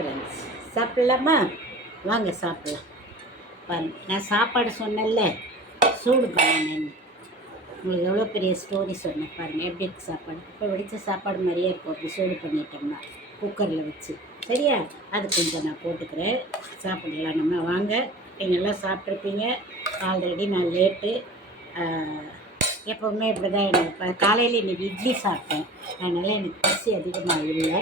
Friends சாப்பிட்லாமா? வாங்க சாப்பிட்லாம். பாருங்க, நான் சாப்பாடு சொன்னேன்ல, சூடு பண்ணேன்னு. உங்களுக்கு எவ்வளோ பெரிய ஸ்டோரி சொன்னேன் பாருங்கள். எப்படி இருக்குது சாப்பாடு? இப்போ வெடித்த சாப்பாடு மாதிரியே இருக்கும் அப்படி சூடு பண்ணிட்டோம்னா, குக்கரில் வச்சு. சரியா? அது கொஞ்சம் நான் போட்டுக்கிறேன். சாப்பிடலாம் நம்ம. வாங்க, நீங்கள் எல்லாம் சாப்பிட்ருப்பீங்க. ஆல்ரெடி நான் லேட்டு. எப்போவுமே இப்படி தான். எனக்கு காலையில் இன்றைக்கி இட்லி சாப்பிட்டேன். அதனால் எனக்கு பசி அதிகமாக இல்லை.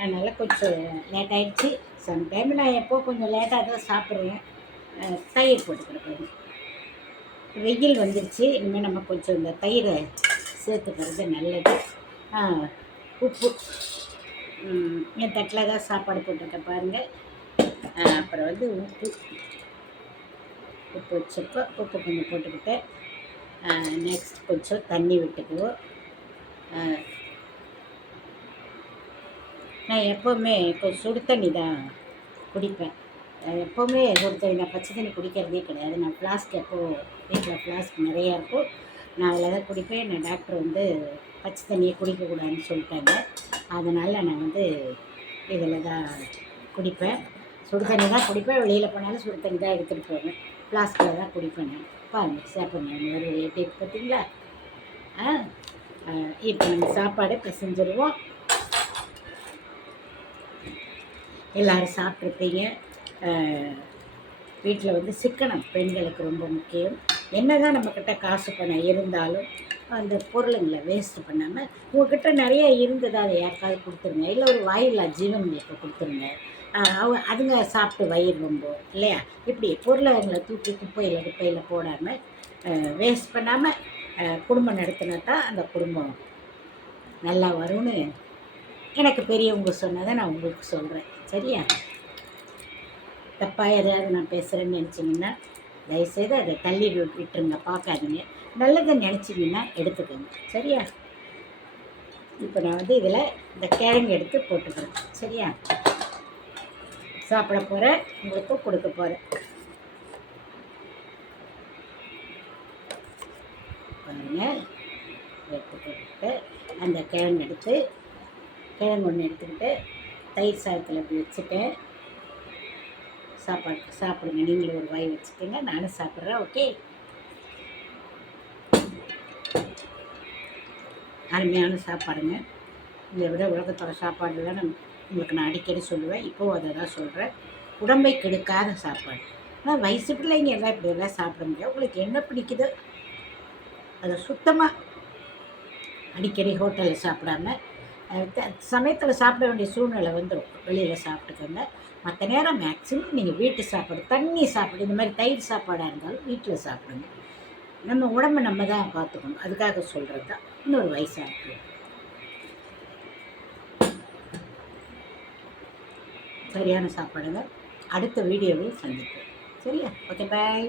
அதனால் கொஞ்சம் லேட் ஆகிடுச்சு. சம்டைம் நான் எப்போ கொஞ்சம் லேட்டாக தான் சாப்பிட்றேன். தயிர் போட்டுக்கிறேன். வெயில் வந்துடுச்சு. இனிமேல் நம்ம கொஞ்சம் இந்த தயிரை சேர்த்துக்கிறது நல்லது. உப்பு என் தட்டில் தான் சாப்பாடு போட்டிருக்கேன் பாருங்கள். அப்புறம் வந்து உப்பு வச்சப்போ உப்பு கொஞ்சம் போட்டுக்கிட்டேன். நெக்ஸ்ட் கொஞ்சம் தண்ணி விட்டுக்குவோம். நான் எப்போவுமே இப்போ சுடு தண்ணி தான் குடிப்பேன். எப்போவுமே சுடு தண்ணி, நான் பச்சை தண்ணி குடிக்கிறதே கிடையாது. நான் ஃப்ளாஸ்க் எப்போது வீட்டில் ஃப்ளாஸ்க் நிறையா இருக்கும், நான் அதில் தான் குடிப்பேன். நான் டாக்டர் வந்து பச்சை தண்ணியை குடிக்கக்கூடாதுன்னு சொல்லிட்டாங்க. அதனால் நான் வந்து இதில் தான் குடிப்பேன். சுடு தண்ணி தான் குடிப்பேன். வெளியில் போனாலும் சுடு தண்ணி தான் எடுத்துகிட்டு போவேன். ஃப்ளாஸ்கில் தான் குடிப்பேன் நான். பாருங்கள் சாப்பிட்ணும் ஒரு எப்படி பார்த்தீங்களா? இப்போ நம்ம சாப்பாடு பிசைஞ்சிருவோம். எல்லோரும் சாப்பிட்ருப்பீங்க. வீட்டில் வந்து சிக்கனம் பெண்களுக்கு ரொம்ப முக்கியம். என்ன தான் நம்மக்கிட்ட காசு பணம் இருந்தாலும் அந்த பொருளுங்களை வேஸ்ட்டு பண்ணாமல், உங்கள்கிட்ட நிறைய இருந்தது அதை யாருக்காவது கொடுத்துருங்க. இல்லை ஒரு வாயில்லா ஜீவன்களுக்கு கொடுத்துருங்க. அதுங்க சாப்பிட்டு வயிறு ரொம்ப இல்லையா? இப்படி பொருளை தூக்கி குப்பையில் போடாமல் வேஸ்ட் பண்ணாமல் குடும்பம் நடத்தினா தான் அந்த குடும்பம் நல்லா வரும்னு எனக்கு பெரியவங்க சொன்னதை நான் உங்களுக்கு சொல்கிறேன். சரியா? தப்பாக எதையாவது நான் பேசுகிறேன்னு நினச்சிங்கன்னா தயவுசெய்து அதை தள்ளி விட்டுருங்க, பார்க்காதீங்க. நல்லதை நினச்சிங்கன்னா எடுத்துக்கோங்க. சரியா? இப்போ நான் வந்து இதில் இந்த கிழங்கு எடுத்து போட்டுக்கிறேன். சரியா? சாப்பிட போகிறேன், உங்களுக்கு கொடுக்க போகிறேன். பாருங்கள், எடுத்து போட்டுக்கிட்டு அந்த கிழங்கு ஒன்று எடுத்துக்கிட்டு தயிர் சாதத்தில் இப்படி வச்சுட்டேன். சாப்பிடுங்க. நீங்களும் ஒரு வாய் வச்சுக்கோங்க, நானும் சாப்பிட்றேன். ஓகே? அருமையான சாப்பாடுங்க. இதை விட உலகத்தோட சாப்பாடு தான் உங்களுக்கு நான் அடிக்கடி சொல்லுவேன். இப்போவும் அதை தான் சொல்கிறேன். உடம்பை கெடுக்காத சாப்பாடு. ஆனால் வயசு பிள்ளைங்க எல்லாம் இப்படியெல்லாம் சாப்பிட முடியாது. உங்களுக்கு என்ன பிடிக்குதோ அதை சுத்தமாக அடிக்கடி ஹோட்டலில் சாப்பிடாம சமயத்தில் சாப்பிட வேண்டிய சூழ்நிலை வந்துடும். வெளியில் சாப்பிட்டுக்கோங்க. மற்ற நேரம் மேக்ஸிமம் நீங்கள் வீட்டு சாப்பாடு, தண்ணி சாப்பாடு, இந்த மாதிரி தயிர் சாப்பாடாக இருந்தாலும் வீட்டில் சாப்பிடுங்க. நம்ம உடம்பை நம்ம தான் பார்த்துக்கணும். அதுக்காக சொல்கிறது தான். இன்னொரு வயசாக இருக்கு. சரியான சாப்பாடுங்க. அடுத்த வீடியோவில் சந்திப்போம். சரியா? ஓகே, பாய்.